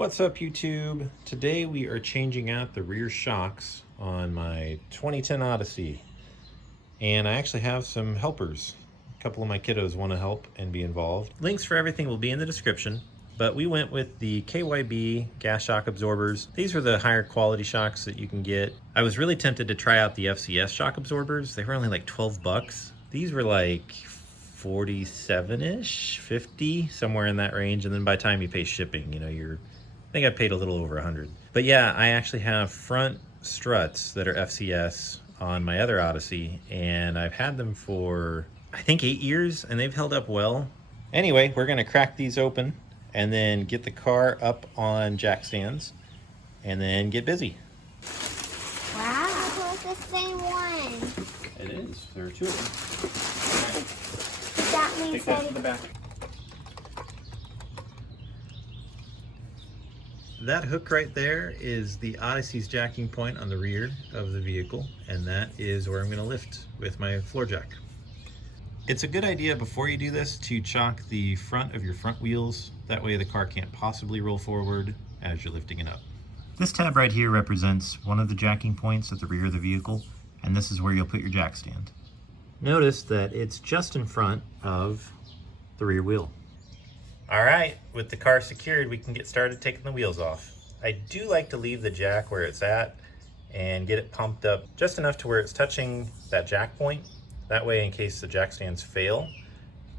What's up, YouTube? Today we are changing out the rear shocks on my 2010 Odyssey, and I actually have some helpers. A couple of my kiddos want to help and be involved. Links for everything will be in the description, but we went with the KYB gas shock absorbers. These are the higher quality shocks that you can get. I was really tempted to try out the FCS shock absorbers. They were only like 12 bucks. These were like 47-ish, 50, somewhere in that range, and then by the time you pay shipping, I think I paid a little over 100. But yeah, I actually have front struts that are FCS on my other Odyssey, and I've had them for, I think, 8 years, and they've held up well. Anyway, we're gonna crack these open and then get the car up on jack stands and then get busy. Wow, it's the same one. It is, there are two of them. That means Take that to the back. That hook right there is the Odyssey's jacking point on the rear of the vehicle, and that is where I'm going to lift with my floor jack. It's a good idea before you do this to chock the front of your front wheels. That way the car can't possibly roll forward as you're lifting it up. This tab right here represents one of the jacking points at the rear of the vehicle, and this is where you'll put your jack stand. Notice that it's just in front of the rear wheel. All right, with the car secured, we can get started taking the wheels off. I do like to leave the jack where it's at and get it pumped up just enough to where it's touching that jack point. That way, in case the jack stands fail,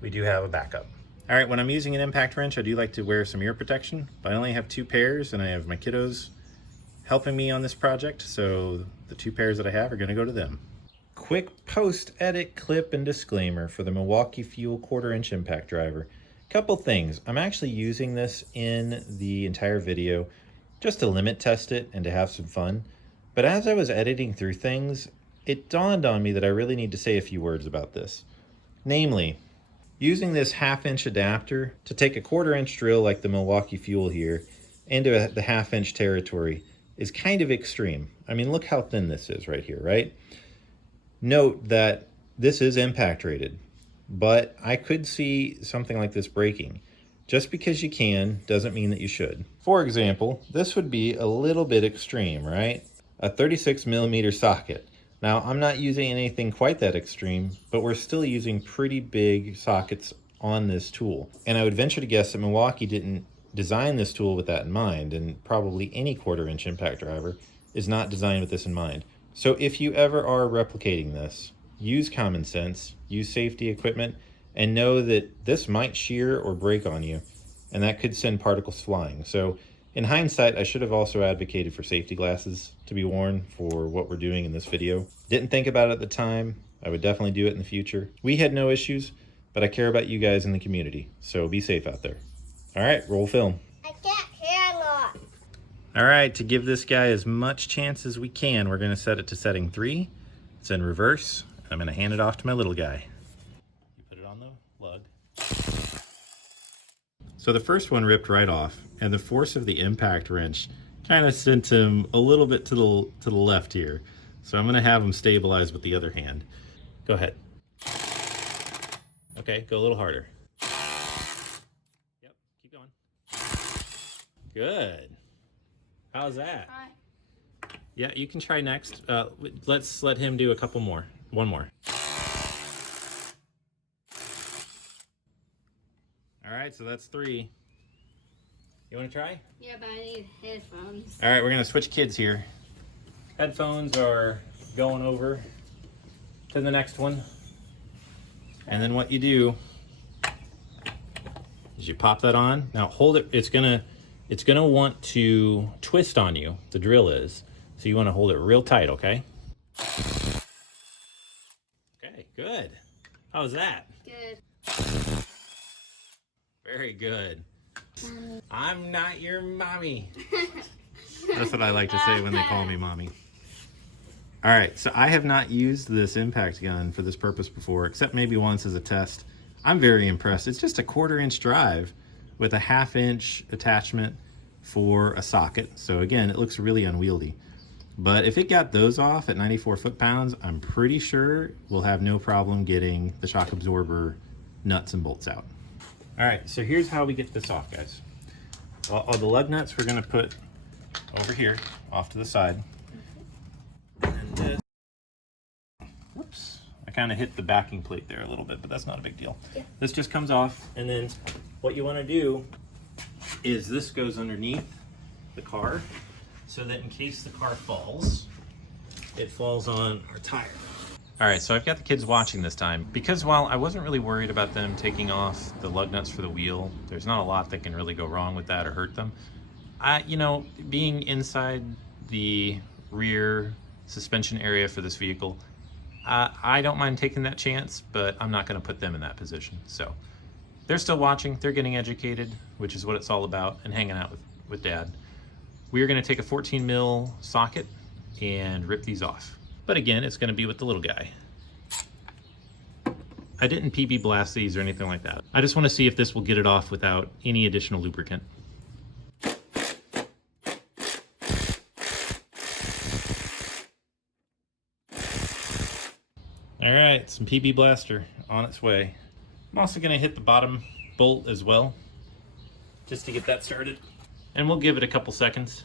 we do have a backup. All right, when I'm using an impact wrench, I do like to wear some ear protection, but I only have 2 pairs and I have my kiddos helping me on this project, so the 2 pairs that I have are gonna go to them. Quick post-edit clip and disclaimer for the Milwaukee Fuel 1/4-inch impact driver. Couple things. I'm actually using this in the entire video just to limit test it and to have some fun. But as I was editing through things, it dawned on me that I really need to say a few words about this. Namely, using this 1/2-inch adapter to take a 1/4-inch drill like the Milwaukee Fuel here into the 1/2-inch territory is kind of extreme. I mean, look how thin this is right here, right? Note that this is impact rated, but I could see something like this breaking. Just because you can doesn't mean that you should. For example, this would be a little bit extreme, right? A 36mm socket. Now, I'm not using anything quite that extreme, but we're still using pretty big sockets on this tool. And I would venture to guess that Milwaukee didn't design this tool with that in mind, and probably any 1/4-inch impact driver is not designed with this in mind. So if you ever are replicating this, use common sense, use safety equipment, and know that this might shear or break on you, and that could send particles flying. So in hindsight, I should have also advocated for safety glasses to be worn for what we're doing in this video. Didn't think about it at the time. I would definitely do it in the future. We had no issues, but I care about you guys in the community, so be safe out there. All right, roll film. I can't hear a lot. All right, to give this guy as much chance as we can, we're gonna set it to setting 3. It's in reverse. I'm gonna hand it off to my little guy. You put it on the lug. So the first one ripped right off, and the force of the impact wrench kind of sent him a little bit to the left here. So I'm gonna have him stabilize with the other hand. Go ahead. Okay, go a little harder. Yep, keep going. Good. How's that? Yeah, you can try next. Let's let him do a couple more. One more. All right, so that's 3. You want to try? Yeah, but I need headphones. All right, we're going to switch kids here. Headphones are going over to the next one. And then what you do is you pop that on. Now hold it. It's gonna want to twist on you. The drill is. So you want to hold it real tight, okay? Okay, good. How's that? Good. Very good. Mommy. I'm not your mommy. That's what I like to say when they call me mommy. All right, so I have not used this impact gun for this purpose before, except maybe once as a test. I'm very impressed. It's just a 1/4-inch drive with a 1/2-inch attachment for a socket. So again, it looks really unwieldy. But if it got those off at 94 foot-pounds, I'm pretty sure we'll have no problem getting the shock absorber nuts and bolts out. All right, so here's how we get this off, guys. All the lug nuts we're gonna put over here, off to the side. And this, whoops, I kind of hit the backing plate there a little bit, but that's not a big deal. Yeah. This just comes off, and then what you wanna do is this goes underneath the car, so that in case the car falls, it falls on our tire. All right, so I've got the kids watching this time, because while I wasn't really worried about them taking off the lug nuts for the wheel, there's not a lot that can really go wrong with that or hurt them. You know, being inside the rear suspension area for this vehicle, I don't mind taking that chance, but I'm not gonna put them in that position. So they're still watching, they're getting educated, which is what it's all about, and hanging out with Dad. We are gonna take a 14 mil socket and rip these off. But again, it's gonna be with the little guy. I didn't PB blast these or anything like that. I just wanna see if this will get it off without any additional lubricant. All right, some PB blaster on its way. I'm also gonna hit the bottom bolt as well, just to get that started. And we'll give it a couple seconds.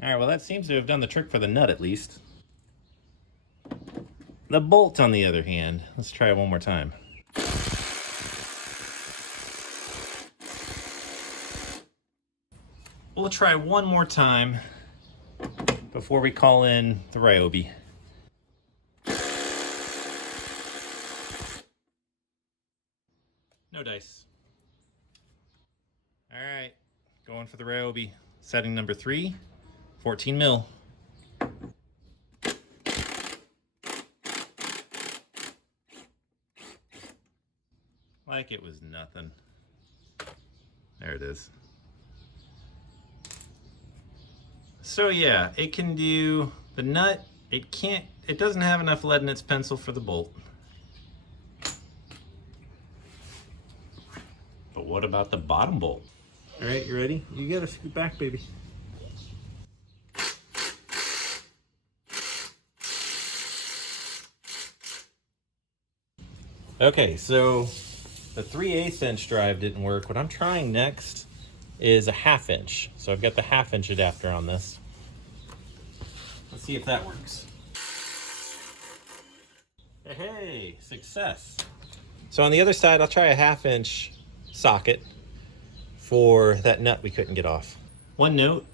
All right, well that seems to have done the trick for the nut at least. The bolt, on the other hand, let's try it one more time. We'll try one more time before we call in the Ryobi. No dice. All right, going for the Ryobi. Setting number 3, 14 mil. Like it was nothing. There it is. So yeah, it can do the nut. It doesn't have enough lead in its pencil for the bolt. But what about the bottom bolt? All right, you ready? You gotta scoot back, baby. Okay, so the 3/8 inch drive didn't work. What I'm trying next is a 1/2 inch. So I've got the 1/2 inch adapter on this. Let's see if that works. Hey, success. So on the other side, I'll try a 1/2 inch socket for that nut we couldn't get off. One note,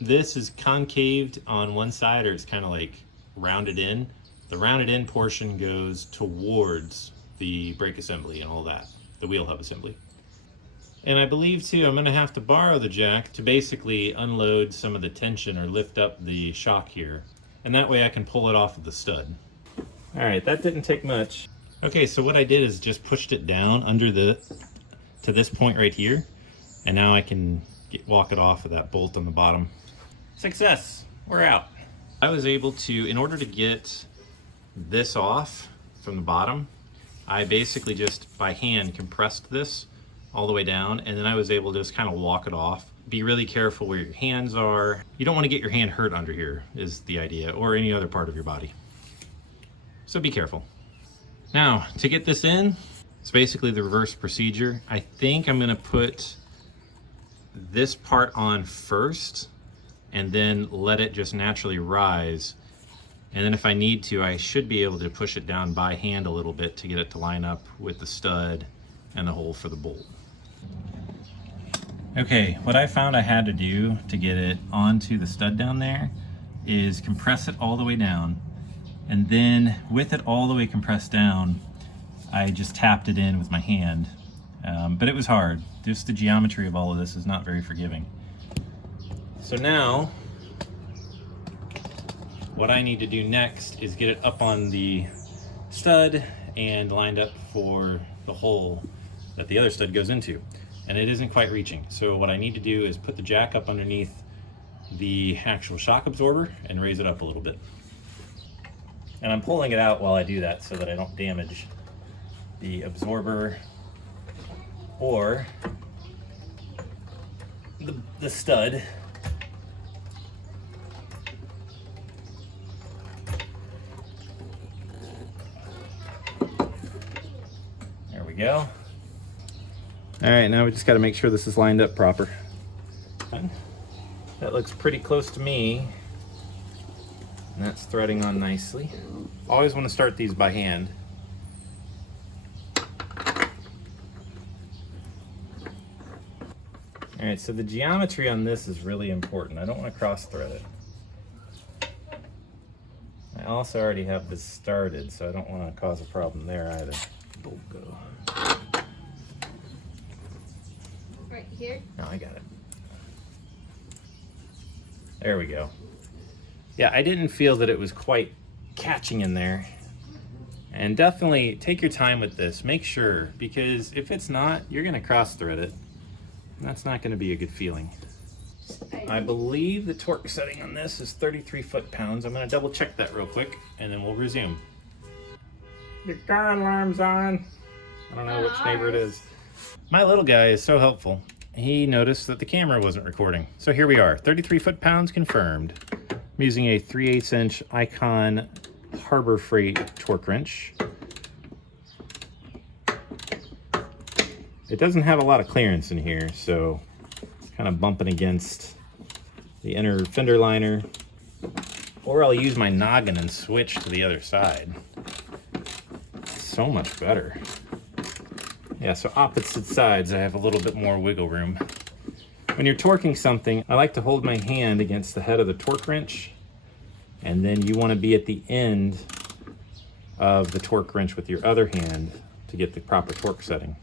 this is concaved on one side, or it's kind of like rounded in. The rounded in portion goes towards the brake assembly and all that, the wheel hub assembly. And I believe too, I'm gonna have to borrow the jack to basically unload some of the tension or lift up the shock here. And that way I can pull it off of the stud. All right, that didn't take much. Okay, so what I did is just pushed it down to this point right here. And now I can walk it off of that bolt on the bottom. Success, we're out. I was able to, in order to get this off from the bottom, I basically just by hand compressed this all the way down, and then I was able to just kind of walk it off. Be really careful where your hands are. You don't want to get your hand hurt under here is the idea, or any other part of your body. So be careful. Now, to get this in, it's basically the reverse procedure. I think I'm gonna put this part on first and then let it just naturally rise. And then if I need to, I should be able to push it down by hand a little bit to get it to line up with the stud and the hole for the bolt. Okay, what I found I had to do to get it onto the stud down there is compress it all the way down. And then with it all the way compressed down, I just tapped it in with my hand. But it was hard. Just the geometry of all of this is not very forgiving. So now, what I need to do next is get it up on the stud and lined up for the hole that the other stud goes into. And it isn't quite reaching. So what I need to do is put the jack up underneath the actual shock absorber and raise it up a little bit. And I'm pulling it out while I do that so that I don't damage the absorber or the stud. go. All right, now we just got to make sure this is lined up proper. That looks pretty close to me. And that's threading on nicely. Always want to start these by hand. All right, so the geometry on this is really important. I don't want to cross thread it. I also already have this started, so I don't want to cause a problem there either. Bolt go. Right here? No, I got it. There we go. Yeah, I didn't feel that it was quite catching in there. And definitely take your time with this. Make sure, because if it's not, you're going to cross thread it. And that's not going to be a good feeling. I believe the torque setting on this is 33 foot-pounds. I'm going to double check that real quick, and then we'll resume. Your car alarm's on. I don't know which neighbor it is. My little guy is so helpful. He noticed that the camera wasn't recording. So here we are, 33 foot-pounds confirmed. I'm using a 3/8 inch Icon Harbor Freight torque wrench. It doesn't have a lot of clearance in here, so kind of bumping against the inner fender liner. Or I'll use my noggin and switch to the other side. So much better. Yeah, so opposite sides, I have a little bit more wiggle room. When you're torquing something, I like to hold my hand against the head of the torque wrench, and then you want to be at the end of the torque wrench with your other hand to get the proper torque setting.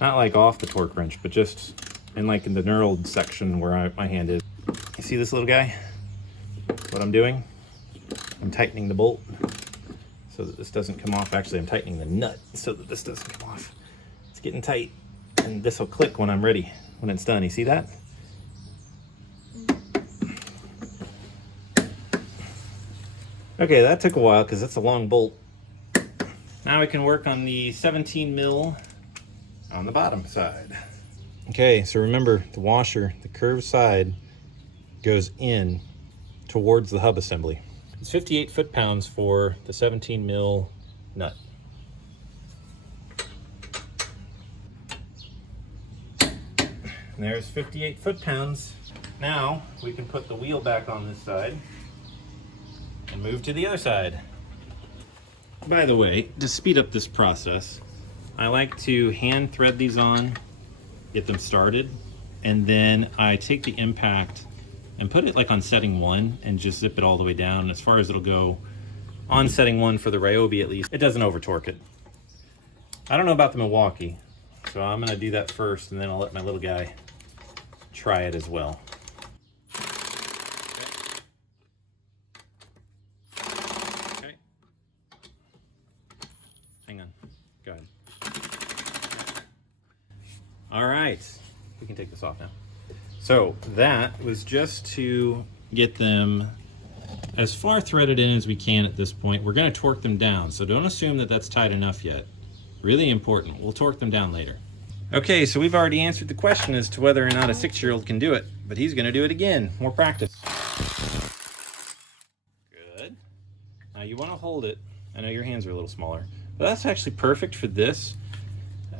Not like off the torque wrench, but just in like in the knurled section where my hand is. You see this little guy? What I'm doing? I'm tightening the bolt so that this doesn't come off. Actually, I'm tightening the nut so that this doesn't come off. It's getting tight, and this will click when I'm ready, when it's done. You see that? Okay, that took a while because it's a long bolt. Now we can work on the 17 mil on the bottom side. Okay, so remember the washer, the curved side goes in towards the hub assembly. It's 58 foot-pounds for the 17 mil nut. And there's 58 foot-pounds. Now we can put the wheel back on this side and move to the other side. By the way, to speed up this process, I like to hand thread these on, get them started, and then I take the impact and put it like on setting 1 and just zip it all the way down. As far as it'll go on setting 1 for the Ryobi at least, it doesn't over torque it. I don't know about the Milwaukee, so I'm gonna do that first and then I'll let my little guy try it as well. Okay. Hang on, go ahead. All right, we can take this off now. So that was just to get them as far threaded in as we can at this point. We're going to torque them down, so don't assume that that's tight enough yet. Really important. We'll torque them down later. Okay, so we've already answered the question as to whether or not a 6-year-old can do it, but he's going to do it again. More practice. Good. Now you want to hold it. I know your hands are a little smaller, but that's actually perfect for this.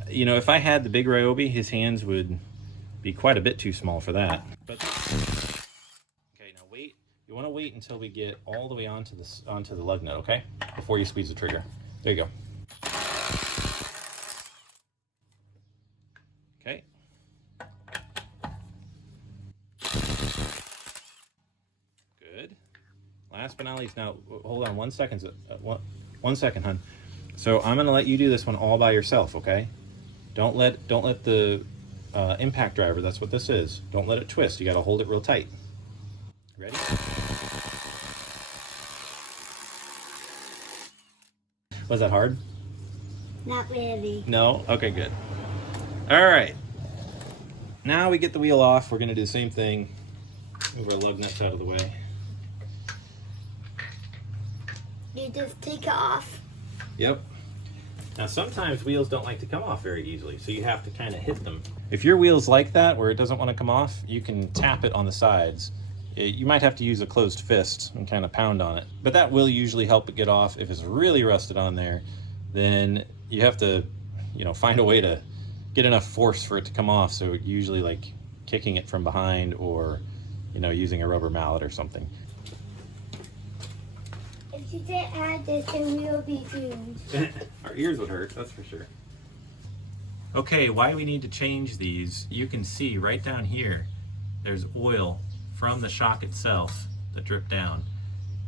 You know, if I had the big Ryobi, his hands would be quite a bit too small for that. But okay, now wait. You want to wait until we get all the way onto the lug nut, okay? Before you squeeze the trigger. There you go. Okay. Good. Last but not least, now hold on 1 second. 1 second, hon. So I'm gonna let you do this one all by yourself, okay? Don't let the impact driver, that's what this is. Don't let it twist. You got to hold it real tight. Ready? Was that hard? Not really. No? Okay, good. All right. Now we get the wheel off. We're going to do the same thing. Move our lug nuts out of the way. You just take it off. Yep. Now sometimes wheels don't like to come off very easily, so you have to kind of hit them. If your wheel's like that, where it doesn't want to come off, you can tap it on the sides. You might have to use a closed fist and kind of pound on it, but that will usually help it get off. If it's really rusted on there, then you have to you know, find a way to get enough force for it to come off. So usually like kicking it from behind, or, you know, using a rubber mallet or something. If you didn't add this, then we will be doomed. Our ears would hurt, that's for sure. Okay, why we need to change these, you can see right down here, there's oil from the shock itself that dripped down.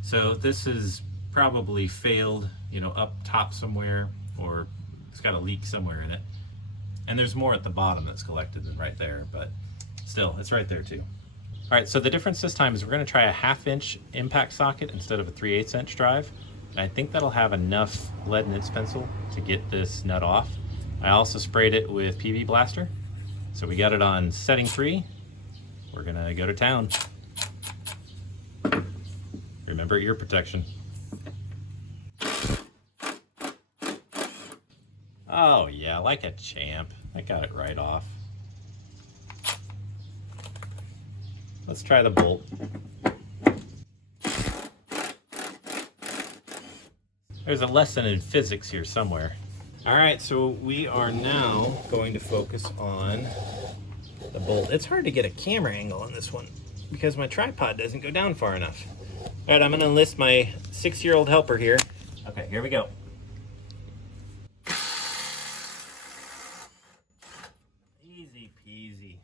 So this is probably failed, you know, up top somewhere, or it's got a leak somewhere in it. And there's more at the bottom that's collected than right there, but still, it's right there too. All right, so the difference this time is we're gonna try a 1/2" impact socket instead of a 3/8" drive. And I think that'll have enough lead nits pencil to get this nut off. I also sprayed it with PB Blaster. So we got it on setting 3. We're gonna go to town. Remember ear protection. Oh yeah, like a champ. I got it right off. Let's try the bolt. There's a lesson in physics here somewhere. All right, so we are now going to focus on the bolt. It's hard to get a camera angle on this one because my tripod doesn't go down far enough. All right, I'm gonna enlist my 6-year-old helper here. Okay, here we go. Easy peasy.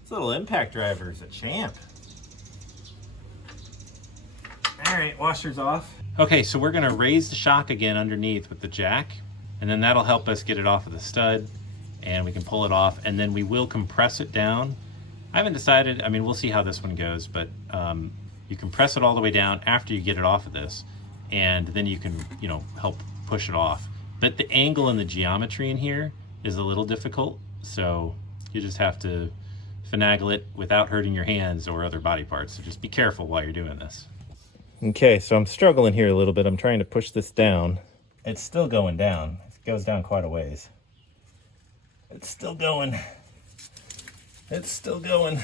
This little impact driver is a champ. All right, washer's off. Okay, so we're gonna raise the shock again underneath with the jack, and then that'll help us get it off of the stud, and we can pull it off, and then we will compress it down. I haven't decided, I mean, we'll see how this one goes, but you compress it all the way down after you get it off of this, and then you can, you know, help push it off. But the angle and the geometry in here is a little difficult, so you just have to finagle it without hurting your hands or other body parts. So just be careful while you're doing this. Okay, so I'm struggling here a little bit. I'm trying to push this down. It's still going down. It goes down quite a ways. It's still going. It's still going.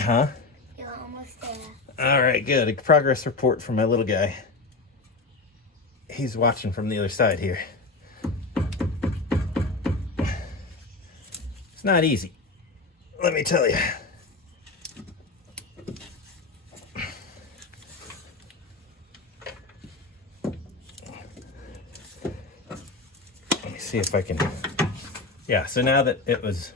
Huh? You're almost there. All right, good. A progress report from my little guy. He's watching from the other side here. It's not easy, let me tell you. Let me see if I can. Yeah, so now that it was,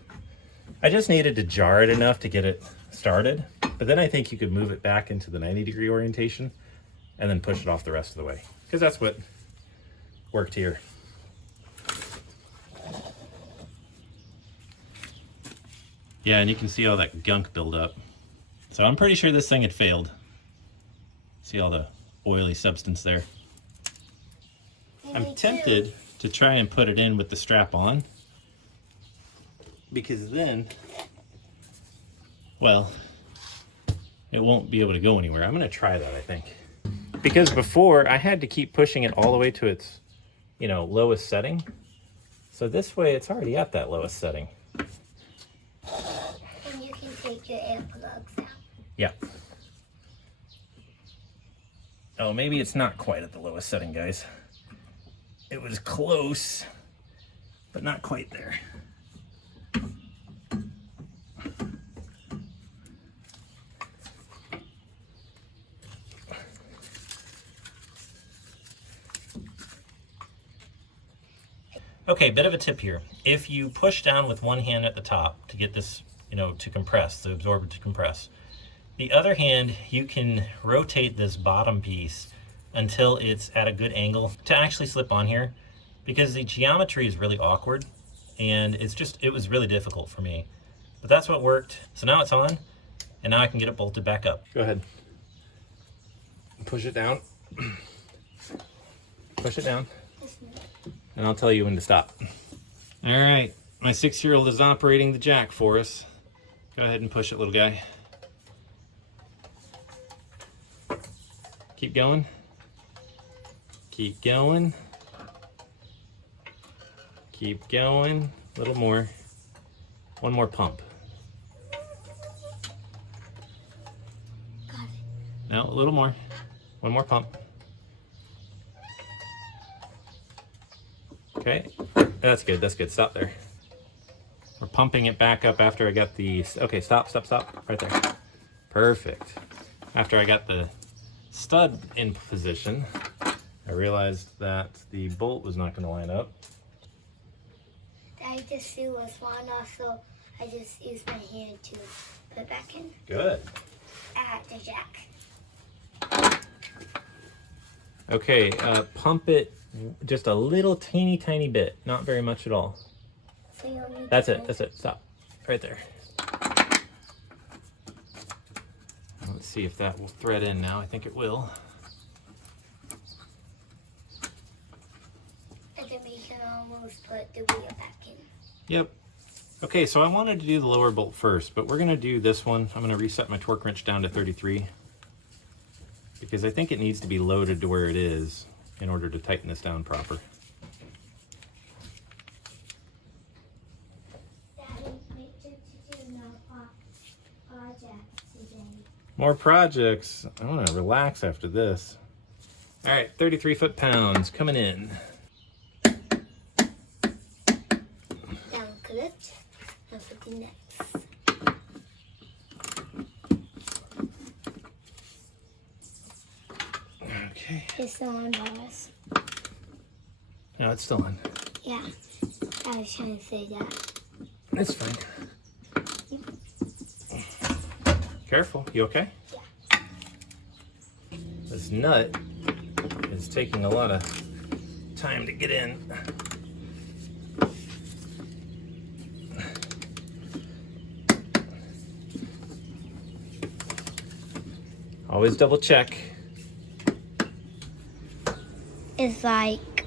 I just needed to jar it enough to get it started, but then I think you could move it back into the 90-degree orientation and then push it off the rest of the way, because that's what worked here. Yeah, and you can see all that gunk build up. So I'm pretty sure this thing had failed. See all the oily substance there. I'm tempted to try and put it in with the strap on, because then, well, it won't be able to go anywhere. I'm gonna try that, I think. Because before I had to keep pushing it all the way to its, you know, lowest setting. So this way it's already at that lowest setting. And you can take your earplugs out. Yeah. Oh, maybe it's not quite at the lowest setting, guys. It was close, but not quite there. Okay, bit of a tip here. If you push down with one hand at the top to get this, you know, to compress, the absorber to compress, the other hand, you can rotate this bottom piece until it's at a good angle to actually slip on here, because the geometry is really awkward and it was really difficult for me. But that's what worked. So now it's on, and now I can get it bolted back up. Go ahead. Push it down. Push it down. And I'll tell you when to stop. All right, my 6-year-old is operating the jack for us. Go ahead and push it, little guy. Keep going. Keep going. Keep going. A little more. One more pump. Got it. No, a little more. One more pump. Okay, That's good, that's good. Stop there. We're pumping it back up after I got the... Okay, stop, stop, stop. Right there. Perfect. After I got the stud in position, I realized that the bolt was not going to line up. I just see was one off, so I just used my hand to put it back in. Good. At the jack. Okay, pump it just a little tiny bit. Not very much at all. So you'll need That's to it, that's it. Stop. Right there. Let's see if that will thread in now. I think it will. And then we can almost put the wheel back in. Yep. Okay, so I wanted to do the lower bolt first, but we're going to do this one. I'm going to reset my torque wrench down to 33 because I think it needs to be loaded to where it is in order to tighten this down proper. Daddy, make sure to do no project today. More projects. I want to relax after this. All right, 33 foot-pounds coming in. Down good. Now for the next. Okay. It's still on, Boris. No, it's still on. Yeah. I was trying to say that. It's fine. Careful. You okay? Yeah. This nut is taking a lot of time to get in. Always double check. It's like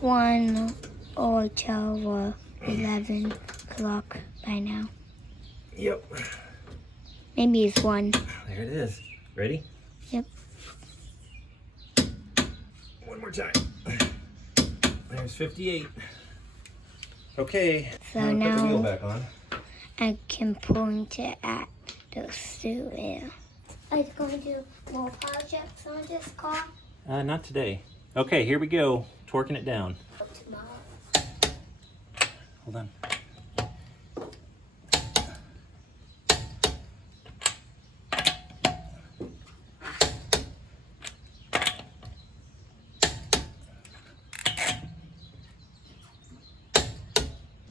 1 or 12 or 11 o'clock by now. Yep. Maybe it's 1. There it is. Ready? Yep. One more time. There's 58. Okay. So I'm gonna put the wheel now back on. I can point it at those two there. Are you going to do more projects on this car? Not today. Okay, here we go. Torquing it down. Tomorrow. Hold on.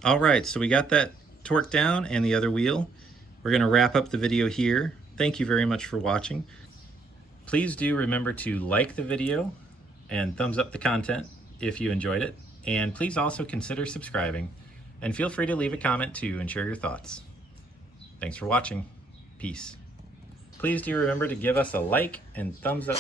All right, so we got that torque down and the other wheel. We're gonna wrap up the video here. Thank you very much for watching. Please do remember to like the video and thumbs up the content if you enjoyed it. And please also consider subscribing and feel free to leave a comment too and share your thoughts. Thanks for watching. Peace. Please do remember to give us a like and thumbs up